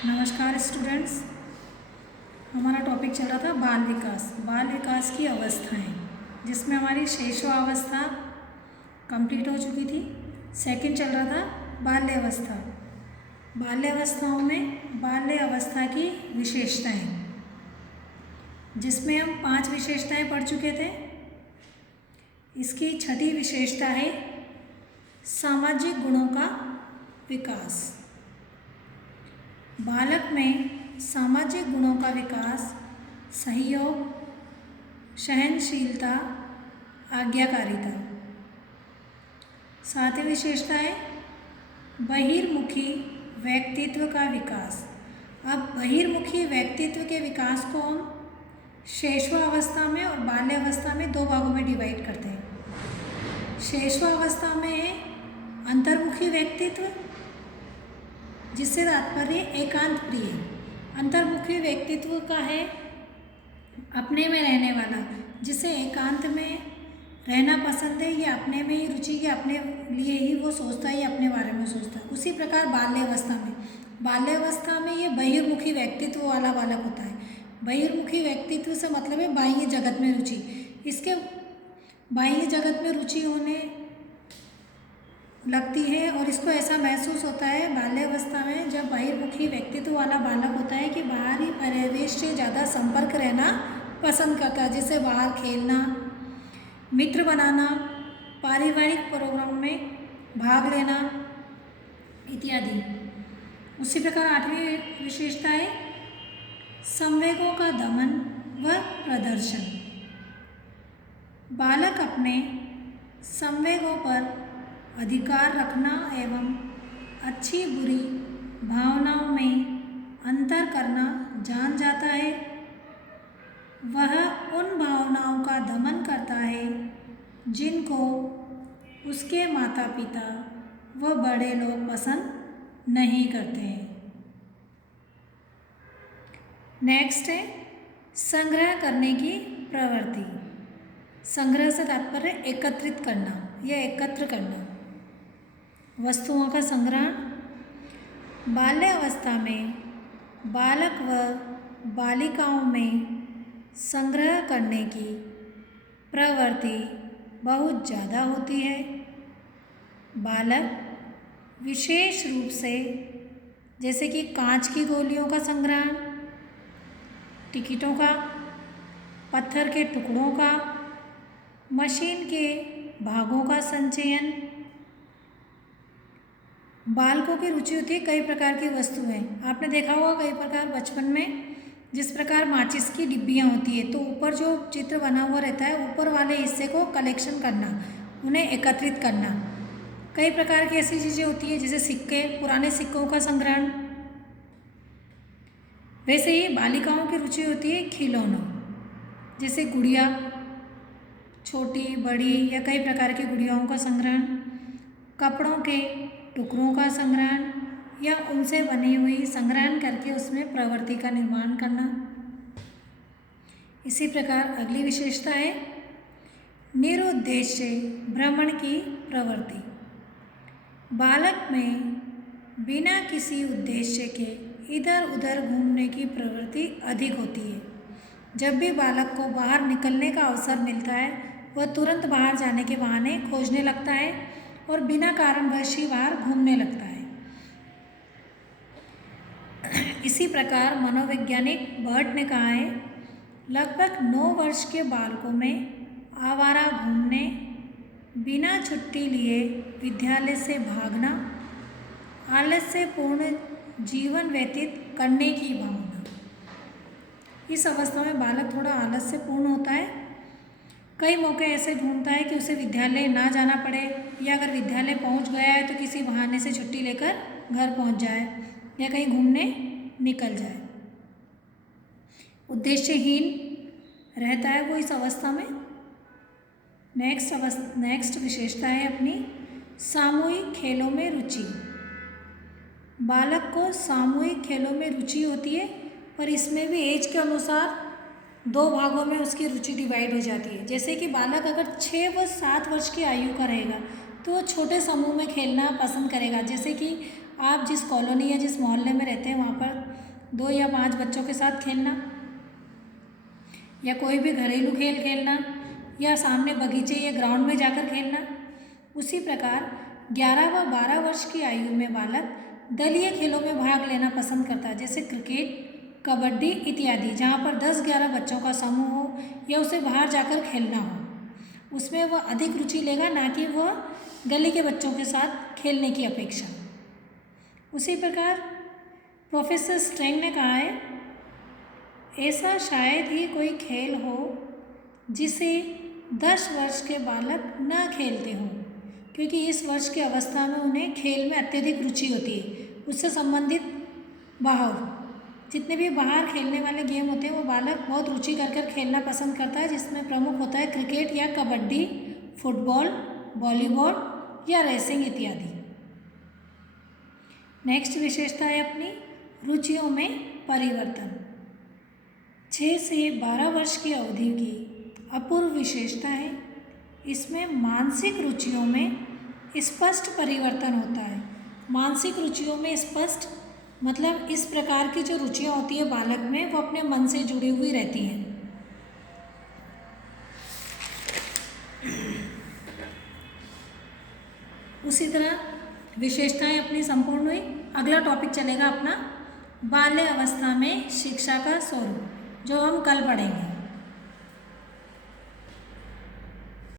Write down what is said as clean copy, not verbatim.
नमस्कार स्टूडेंट्स। हमारा टॉपिक चल रहा था बाल विकास की अवस्थाएं, जिसमें हमारी शैशवावस्था कंप्लीट हो चुकी थी। सेकंड चल रहा था बाल्यावस्था। बाल्यावस्थाओं में बाल्य अवस्था की विशेषताएं, जिसमें हम 5 विशेषताएं पढ़ चुके थे। इसकी छठी विशेषता है सामाजिक गुणों का विकास। बालक में सामाजिक गुणों का विकास सहयोग, सहनशीलता, आज्ञाकारिता। सातवीं विशेषता है बहिर्मुखी व्यक्तित्व का विकास। अब बहिर्मुखी व्यक्तित्व के विकास को हम शैशवावस्था में और बाल्यावस्था में 2 भागों में डिवाइड करते हैं। शैशवावस्था में है अंतर्मुखी व्यक्तित्व, जिससे तात्पर्य एकांत प्रिय। अंतर्मुखी व्यक्तित्व का है अपने में रहने वाला, जिसे एकांत में रहना पसंद है, या अपने में ही रुचि, या अपने लिए ही वो सोचता है, या अपने बारे में सोचता है। उसी प्रकार बाल्यावस्था में ये बहिर्मुखी व्यक्तित्व वाला बालक होता है। बहिर्मुखी व्यक्तित्व से मतलब है बाह्य जगत में रुचि। इसके बाह्य जगत में रुचि होने लगती है और इसको ऐसा महसूस होता है बाल्यावस्था में, जब बहिर्मुखी व्यक्तित्व वाला बालक होता है, कि बाहरी परिवेश से ज़्यादा संपर्क रहना पसंद करता है, जैसे बाहर खेलना, मित्र बनाना, पारिवारिक प्रोग्राम में भाग लेना इत्यादि। उसी प्रकार आठवीं विशेषता है संवेगों का दमन व प्रदर्शन। बालक अपने संवेगों पर अधिकार रखना एवं अच्छी बुरी भावनाओं में अंतर करना जान जाता है। वह उन भावनाओं का दमन करता है जिनको उसके माता पिता व बड़े लोग पसंद नहीं करते हैं। नेक्स्ट है संग्रह करने की प्रवृत्ति। संग्रह से तात्पर्य एकत्रित करना या एकत्र करना, वस्तुओं का संग्रह। बाल्यावस्था में बालक व बालिकाओं में संग्रह करने की प्रवृत्ति बहुत ज़्यादा होती है। बालक विशेष रूप से जैसे कि कांच की गोलियों का संग्रह, टिकटों का, पत्थर के टुकड़ों का, मशीन के भागों का संचयन। बालकों की रुचि होती है कई प्रकार की वस्तुएं। आपने देखा होगा कई प्रकार बचपन में, जिस प्रकार माचिस की डिब्बियां होती है, तो ऊपर जो चित्र बना हुआ रहता है, ऊपर वाले हिस्से को कलेक्शन करना, उन्हें एकत्रित करना। कई प्रकार की ऐसी चीज़ें होती है, जैसे सिक्के, पुराने सिक्कों का संग्रहण। वैसे ही बालिकाओं की रुचि होती है खिलौनों, जैसे गुड़िया, छोटी बड़ी या कई प्रकार की गुड़ियाओं का संग्रहण, कपड़ों के टुकड़ों का संग्रहण, या उनसे बनी हुई संग्रहण करके उसमें प्रवृत्ति का निर्माण करना। इसी प्रकार अगली विशेषता है निरुद्देश्य भ्रमण की प्रवृत्ति। बालक में बिना किसी उद्देश्य के इधर उधर घूमने की प्रवृत्ति अधिक होती है। जब भी बालक को बाहर निकलने का अवसर मिलता है, वह तुरंत बाहर जाने के बहाने खोजने लगता है और बिना कारणवश ही बाहर घूमने लगता है। इसी प्रकार मनोवैज्ञानिक बर्ट ने कहा है, लगभग 9 वर्ष के बालकों में आवारा घूमने, बिना छुट्टी लिए विद्यालय से भागना, आलस्यपूर्ण जीवन व्यतीत करने की भावना। इस अवस्था में बालक थोड़ा आलस्यपूर्ण होता है। कई मौके ऐसे ढूंढता है कि उसे विद्यालय ना जाना पड़े, या अगर विद्यालय पहुंच गया है तो किसी बहाने से छुट्टी लेकर घर पहुंच जाए या कहीं घूमने निकल जाए। उद्देश्यहीन रहता है वो इस अवस्था में। नेक्स्ट विशेषता है अपनी सामूहिक खेलों में रुचि। बालक को सामूहिक खेलों में रुचि होती है, पर इसमें भी एज के अनुसार 2 भागों में उसकी रुचि डिवाइड हो जाती है। जैसे कि बालक अगर 6 व 7 वर्ष की आयु का रहेगा तो वो छोटे समूह में खेलना पसंद करेगा। जैसे कि आप जिस कॉलोनी या जिस मोहल्ले में रहते हैं वहाँ पर 2 या 5 बच्चों के साथ खेलना, या कोई भी घरेलू खेल खेलना, या सामने बगीचे या ग्राउंड में जाकर खेलना। उसी प्रकार 11 व 12 वर्ष की आयु में बालक दलीय खेलों में भाग लेना पसंद करता है, जैसे क्रिकेट, कबड्डी इत्यादि, जहाँ पर 10-11 बच्चों का समूह हो या उसे बाहर जाकर खेलना हो, उसमें वह अधिक रुचि लेगा, ना कि वह गली के बच्चों के साथ खेलने की अपेक्षा। उसी प्रकार प्रोफेसर स्ट्रैंग ने कहा है, ऐसा शायद ही कोई खेल हो जिसे 10 वर्ष के बालक न खेलते हों, क्योंकि इस वर्ष की अवस्था में उन्हें खेल में अत्यधिक रुचि होती है। उससे संबंधित बाहर जितने भी बाहर खेलने वाले गेम होते हैं वो बालक बहुत रुचि कर खेलना पसंद करता है, जिसमें प्रमुख होता है क्रिकेट या कबड्डी, फुटबॉल, वॉलीबॉल या रेसिंग इत्यादि। नेक्स्ट विशेषता है अपनी रुचियों में परिवर्तन। 6 से 12 वर्ष की अवधि की अपूर्व विशेषता है। इसमें मानसिक रुचियों में स्पष्ट परिवर्तन होता है। मानसिक रुचियों में स्पष्ट मतलब इस प्रकार की जो रुचियाँ होती है बालक में, वो अपने मन से जुड़ी हुई रहती हैं। उसी तरह विशेषताएं अपनी संपूर्ण हुई। अगला टॉपिक चलेगा अपना बाल्य अवस्था में शिक्षा का स्वरूप, जो हम कल पढ़ेंगे।